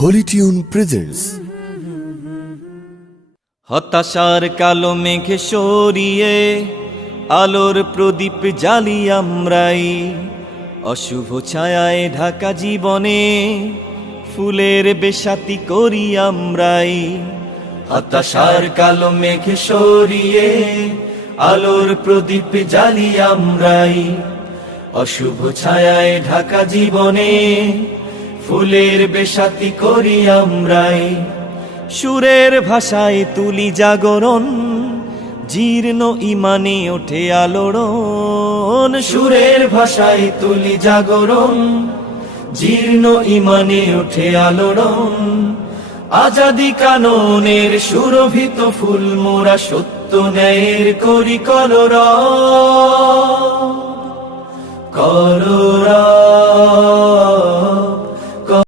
Holi tune presents. হতাশার কালো মেঘে সরিয়ে আলোর প্রদীপ জ্বালি আমরাই, অশুভ ছায়ায় ঢাকা জীবনে ফুলের বেশাতি করি আমরাই। হতাশার কালো মেঘে সরিয়ে আলোর প্রদীপ জ্বালি আমরাই, অশুভ ছায়ায় ঢাকা জীবনে ফুলের বেশাতি করি আমরাই। সুরের ভাষায় তুলি জাগরণ, জীর্ণ ইমানে ওঠে আলোড়ন। সুরের ভাষায় তুলি জাগরণ, জীর্ণ ইমানে ওঠে আলোড়ন। আজাদি কাননের সুরভিত ফুল মোরা সত্য ন্যায়ের করি কলরব।